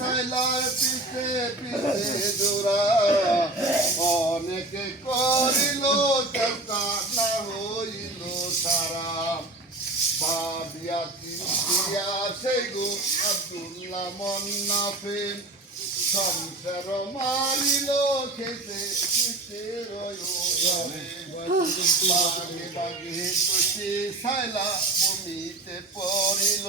সাইলার পিছে পিছে জোড়া অনেকে করিল চেষ্টা না হইল সারা ভাবিয়া চিন্তিয়া সেই গো আব্দুল্লাহ মন্নাফে সংসার মারিল খেতে খেতে বাগে বাগে তুই সাইলা ভূমিতে পড়িল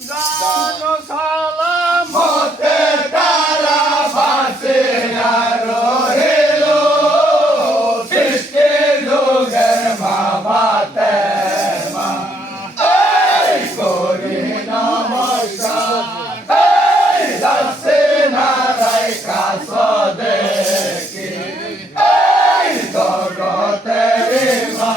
জানো সালাম হতে তারা ভাসে আর রহিল সৃষ্টি যুগের ভাবাতে মা এই করি নমস্কার এই দাসে নারাই কাছ দেখি এই জগতে মা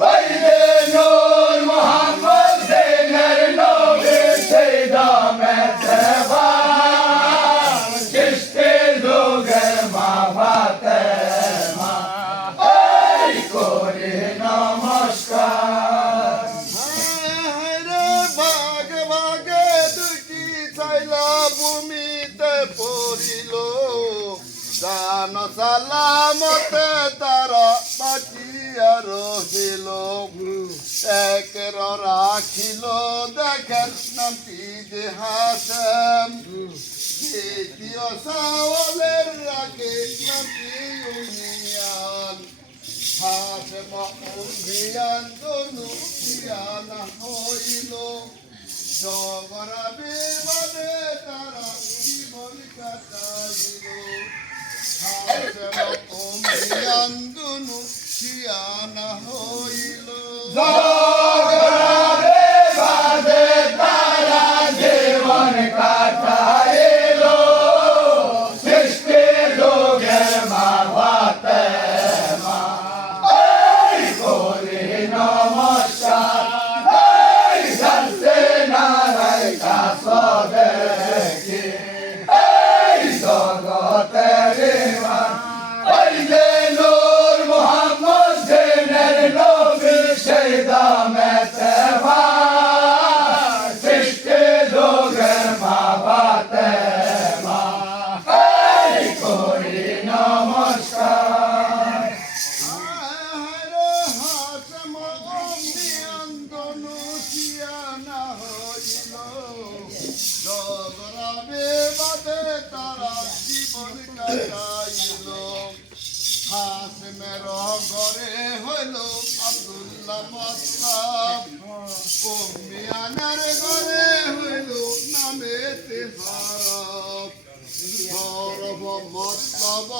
হইলে নূর মোহাম্মদ দিনের নবী সেই দামে সেবা সৃষ্টি যুগের বাবাতে মা এই করি নমস্কার রে ভাগে ভাগে দুটি চাইলা ভূমিতে পড়িল জান সালামতে তারা বাঁচিয়া রহিল একের রাখিল দেখেন নামটি যে হাসেম দ্বিতীয় সাওয়ালের রাখে নামটি উনিয়ান হাসেম উনিয়ান দনু সিয়ানা হইল জগরা বিবাদে তারা জীবন কাটাইল হাসেম উনিয়ান দনু সিয়ানা হইল জগরাবে বাদে তারা জীবন কাটাইল সৃষ্টি যুগের বাবাতে মা এই করি নমস্কার এই দাসে নারাই কাছ দেখি এই জগতের মা ওই যে নূর মোহাম্মদ দিনের নবী সেই দামে সেবা সৃষ্টি যুগের বাবাতে মা এই করি নমস্কার হাসেম উনিয়ান দনু সিয়ানা হইল জগরা বিবাদে তারা জীবন কাটাইল হাসেমের ঘরে হইল আব্দুল্লাহ মতলব উম্মিয়ানের ঘরে হইল নামেতে হরফ হরফ মতলব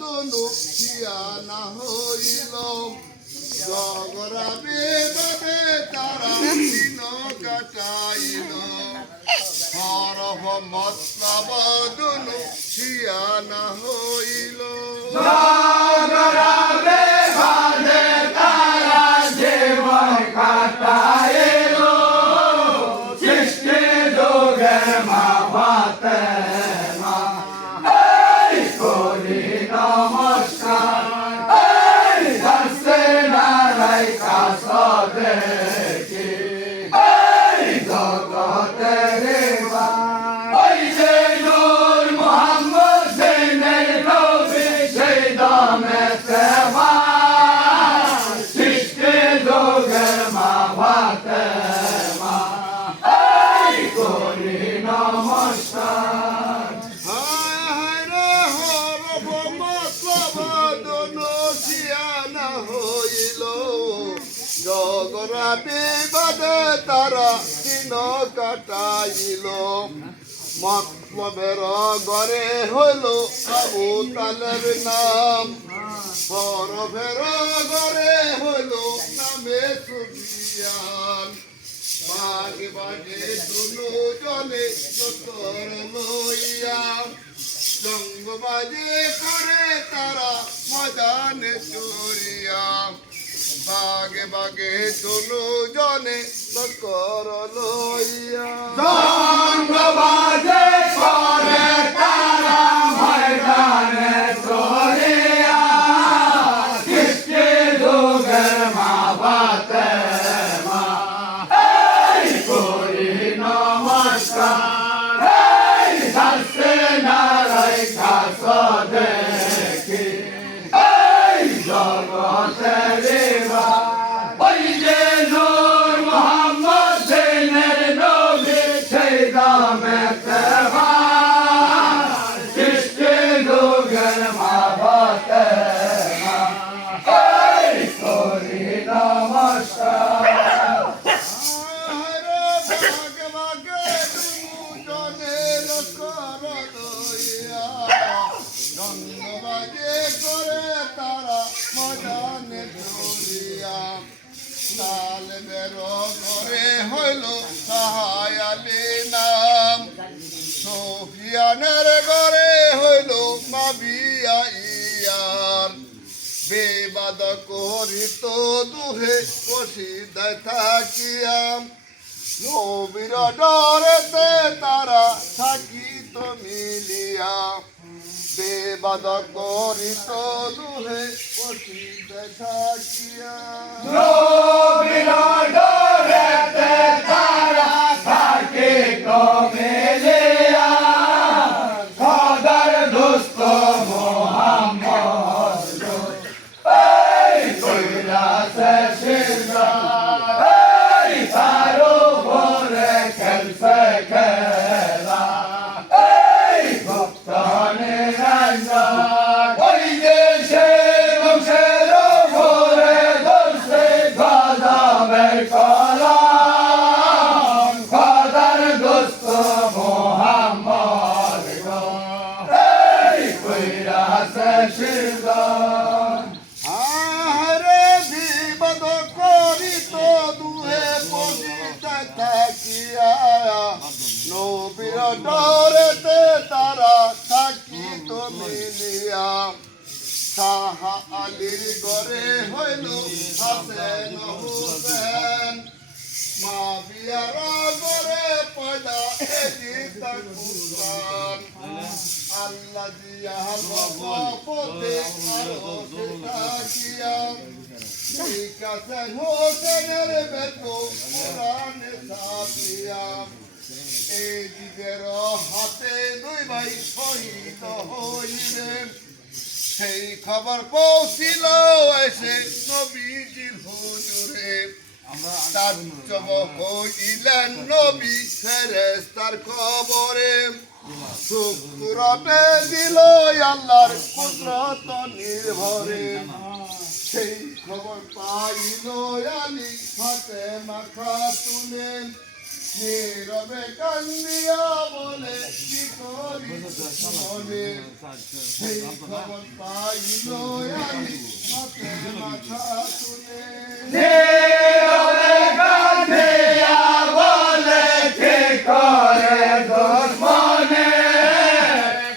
দনু সিয়ানা হইল জগরা বিবাদে তারা দিন কাটাইল হরফ মতলব দনু সিয়ানা হইল জগরাবে বাদে তারা জীবন কাটাইল সৃষ্টি যুগের বাবাতে মা এই করি নমস্কার এই দাসে নারাই কাছ দেখি এই জগতের মা ওই যে নূর মোহাম্মদ দিনের নবী সেই দামে সেবা সৃষ্টি যুগের বাবাতে মা এই করি নমস্কার রে হরফ মতলব দনু সিয়ানা হইল জগরা বিবাদে তারা দিন কাটাইল মতলবের ঘরে হইল আবু তালেব নাম হরফের ঘরে হইল নামে সুফিয়ান বাগে বাগে দুনু জনে সতর লইয়া জঙ্গবাজি করে তারা ময়দানে চড়িয়া বাগে বাগে দুনু জনে সতর লইয়া জঙ্গবাজে করে তারা ময়দানে চড়িয়া সৃষ্টি যুগের বাবাতে মা এই করি নমস্কার এই ধন্যবাদে করে তারা ময়দানে চড়িয়া তাল বেরো করে হইল সাহায় আলী নাম সোফিয়ানের ঘরে হইল মাবিয়া ইয়ার বেবাদ করিত দুহে বসিদায় থাকিয়াম নবীর ডরেতে তারা থাকিত মিলিয়া বেবাদ করিত দুহে বসিদায় থাকিয়া নবীর ডরেতে তারা থাকিত মিলিয়া খোদার দোস্ত মোহাম্মদ এই কইরাছে সিজদা এই তার উপরে খেলছে খেলা এই ভক্ত নিরঞ্জন ওই দেশে বংশের উপরে ধরছে গজবের কলম খোদার দোস্ত মোহাম্মদ গো এই কইরাছে সিজদা আহারে বিবাদ করিত দুহে বসিদায় থাকিয়া নবীর ডরেতে তারা থাকিত মিলিয়া সাহা আলীর ঘরে হইল হাসেন হুসেন মা বিয়ারা ঘরে পয়দা এদিতা কুরআন আল্লাহ দিয়া পথে আরো থাকিয়া ঠিক আছে হোসেনের বেতো কোরআনে ছাপিয়া এই দিদের হাতে দুই ভাই শহীদ হইলেন সেই খবর পৌঁছিল এসে নবীজির হুজুরে তাজ্জব হইলেন নবী ফেরেশতার খবরে শুকরানে দিল আল্লাহর কুদরত নির্ভরে সেই খবর পাইল আলী ফাতেমা খাতুনে নীরবে কান্দিয়া বলে কি করি মনে সেই খবর পাইল আলী ফাতেমা খাতুনে নীরবে কাঁদিয়া বলে কি করে দুশ্মনে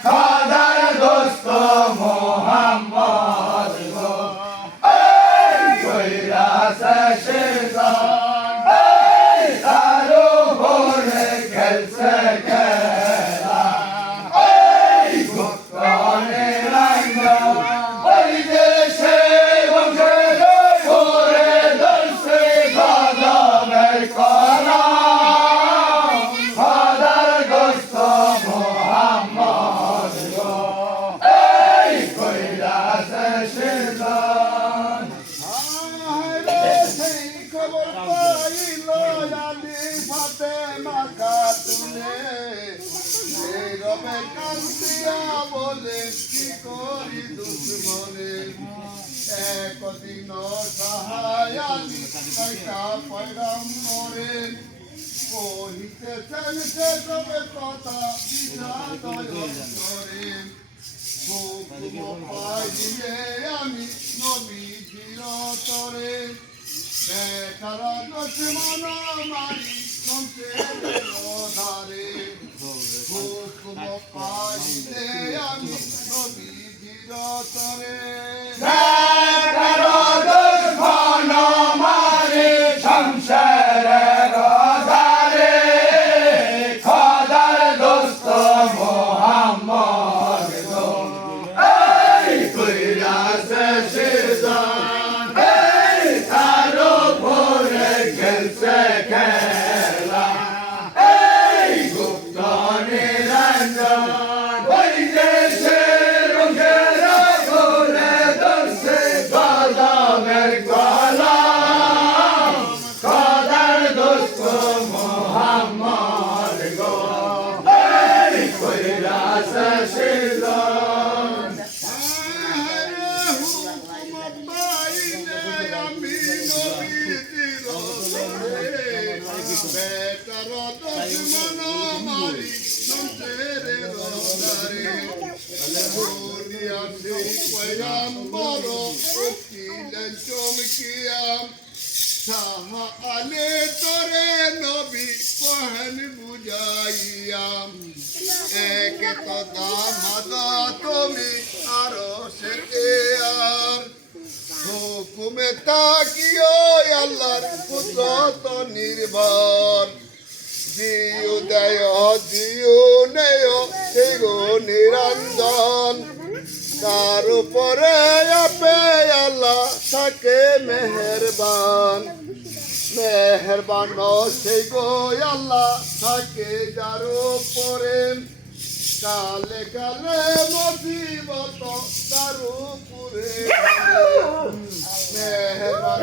খোদার দোস্ত মোহাম্মদ গো এই কইরাছে সিজদা এই তার উপরে খেলছে খেলা এই ভক্ত নিরঞ্জন ওই দেশে বংশের উপরে ধরছে গজবের কলম খোদার দোস্ত মোহাম্মদ গো এই কইরাছে সিজদা সেই খবর পাইল আলী ফাতেমা খাতুনে নীরবে কান্দিয়া বলে কি করি দুশ্মনে একদিন সাহায় আলী কয়টা পয়গম্বরে কহিতেছেন সে সবে কথা বিষাদয় করে হুকুম পাইলে আমি নবীজির তরে বেটারা দুশ্মন মারি সংসের ধারে হুকুম পাইলে আমি নবীজির তরে বেটার দুশ্মন মারি সংসারের ধারে খোদার দোস্ত মোহাম্মদ গো এই কইরাছে সিজদা এই তার উপরে খেলছে খেলা এই গুপ্ত নিরঞ্জন ওই দেশে রঙের উপরে ধরছে গজবের কলম খোদার দোস্ত মোহাম্মদ গো এই কইরাছে সিজদা বেটার দুশ্মন মারি সংসের ধারে শুনিয়া সেই পয়গাম্বর উঠিলেন চমকিয়া সাহা আলে তরে নবী কহেন বুঝাইয়া এক তো দামাদা তুমি আরো সেতে আর হুকুমে তাকিও আল্লাহর পুত্র তো নির্ভর জিও দেয় জিও নেয় সেই গো নিরঞ্জন তার উপরে আপে আল্লাহ থাকে মেহেরবান মেহেরবান সেই গো আল্লাহ থাকে যার উপরে কালে কালে মুসিবত তার উপরে মেহেরবান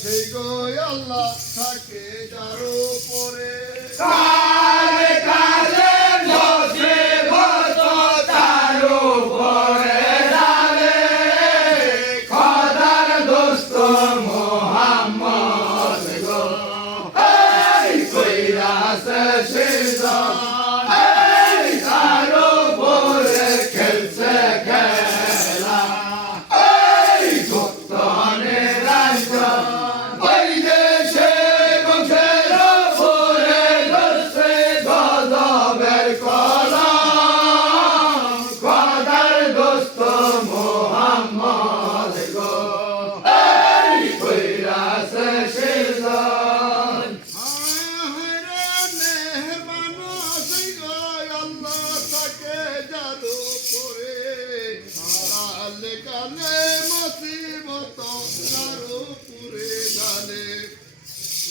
সেই গো আল্লাহ থাকে যার উপরে কালে কালে মুসিবত তার উপরে যাবে খোদার দোস্ত মোহাম্মদ গো এই কইরাছে সিজন এই তার উপরে খেলছে খেলা এই গুপ্ত নিরঞ্জন ওই দেশে বংশের উপরে ধরছে গজবের কলম খোদার দোস্ত মোহাম্মদ গো এই কইরাছে সিজন মেহরবান সেই গো আল্লাহ থাকে যার উপরে কালে কালে মুসিবত তার উপরে জানে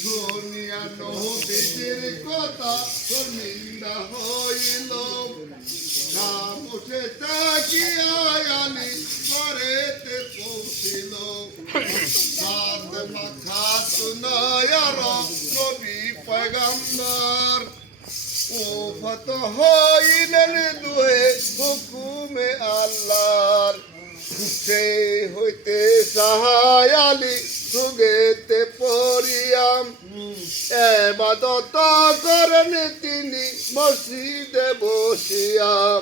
দুনিয়া নবীজির কথা শর্মিন্দা হইল নাম উঠে তাকিয়া আলী করেতে পৌঁছিল সাদ মাখা তুনায়ার নবী পয়গাম্বর ও ফত হইলেন দুয়ে হুকুমে আল্লাহর সে হইতে সাহায় আলী সুগেতে পড়িয়াম এবাদত করেন তিনি মসজিদে বসিয়াম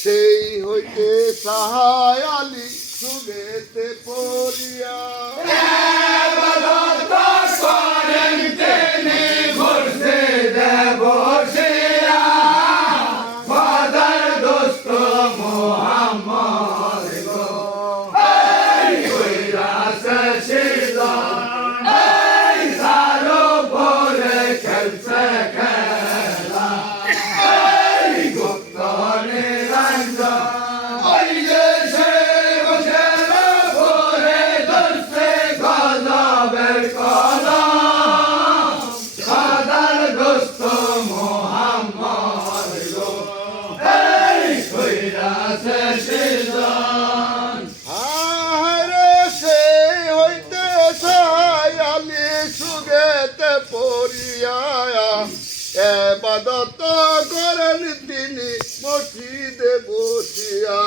সেই হইতে সাহায় আলী সুগেতে পড়িয়াম ইবাদত করেন তিনি মুর্শিদে বসিয়া খোদার দোস্ত মোহাম্মদ গো এই কইরাছে সিজন এই তার উপরে খেলছে খেলা এই গুপ্ত নিরঞ্জন ওই দেশে বংশের উপরে ধরছে গজবের কলম খোদার দোস্ত মোহাম্মদ গো এই কইরাছে সিজন আহারে সেই হইতে সাহায় আলী সুগেতে পড়িয়া এবাদত করেন তিনি মসজিদে বসিয়া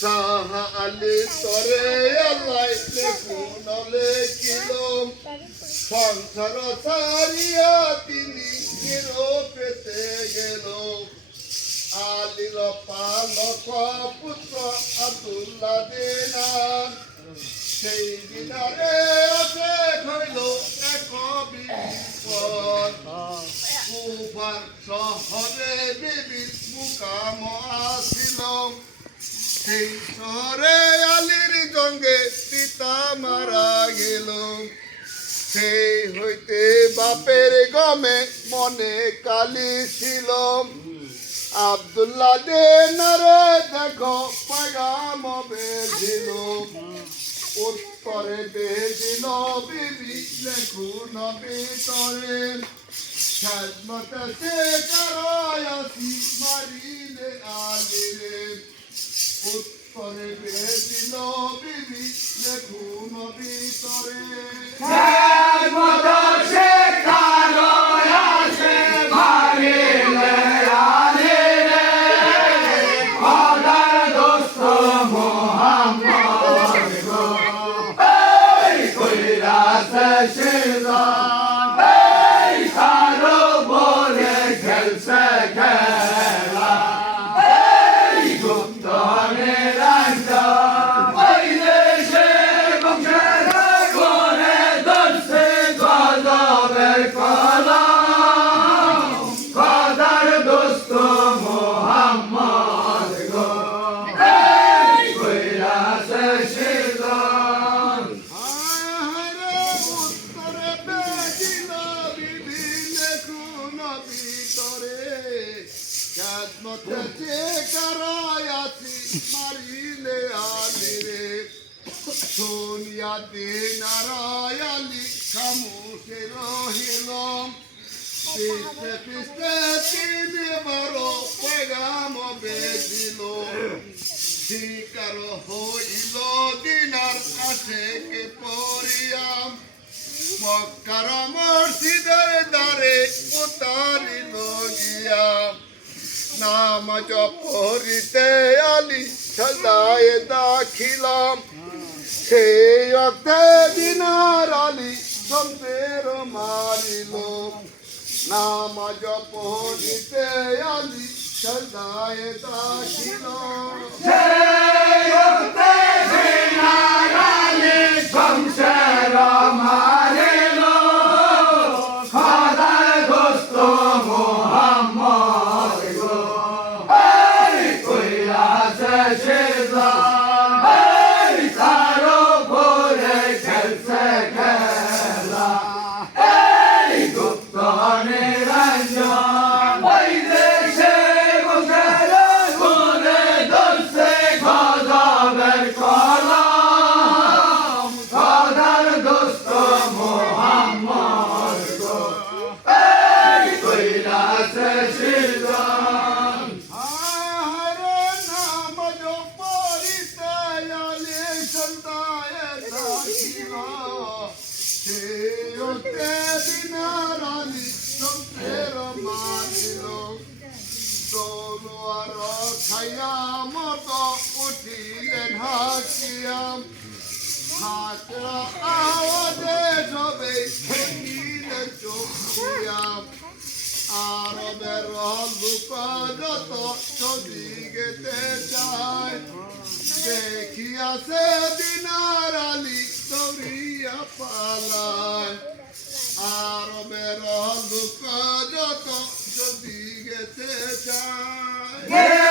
সাহা আলী তরে আল্লাহ লেখুন লেখিল সংসার সারিয়া তিনি নিরপেতে গেল আলীর পালক পুত্র আব্দুল্লাহ দিনার সেই দিনারে আছে হইল এক বিপদ কুফার শহরে বিবি মুকাম আসিল সেই শহরে আলীর জঙ্গে পিতা মারা গেল সেই হইতে বাপের গমে মনে কালি ছিল আব্দুল্লাহ দিনারে দেখো পয়গাম বেজিল উত্তরে বেজিল বিবি লেখুন ভিতরে খেদমতে সে কারায়াসি মারিলে আলিরে উত্তরে বেজিল বিবি লেখুন ভিতরে খেদমত শেখানো আসে মারিলে আলিরে খোদার দোস্ত মোহাম্মদ গো এই কইরাছে সিজন এই তার উপরে খেলছে খেলা এই গুপ্ত নিরঞ্জন দেশে কারায়াছি মারিলে আলি রে সোনিয়া দিনারায়ালি খামুশে রহিল পিছে পিছে তিনি বড় পেগাম বেদিল শিকার হইল দিনার কাছে কে পরিয়াম মক্কার মসজিদের দ্বারে উতারিল গিয়া নামাজ পড়িতে আলী সাজদায় দাখিলাম সেই অর্থে দিনার আলী শব্দের মারিল নামাজ পড়িতে আলী সাজদায় দাখিলাম সংসার মারিল খোদার দোস্ত মোহাম্মদ গো এই কইরাছে সিজদা এই তার উপরে খেলছে খেলা এই গুপ্ত নিরঞ্জন ওই দেশে বসে ঘুরে ধরছে গজবের কলা খোদার দোস্ত মোহাম্মদ গো এই কইরাছে সিজদা আহারে নামাজ পড়িতে আলী সাজদায় দাখিল সেই অর্থে দিনার আলী শব্দের মারিল তলোয়ার খাইয়া মত উঠিলেন হাসিয়াম হাতরা আওয়াজে সবে শুনিলেন চোখিয়াম আরবের লোক যত ছবি গেতে চায় দেখিয়াছে দিনার আলী দৌড়িয়া পালায় আরবের লোক যত ছবি গেতে চায়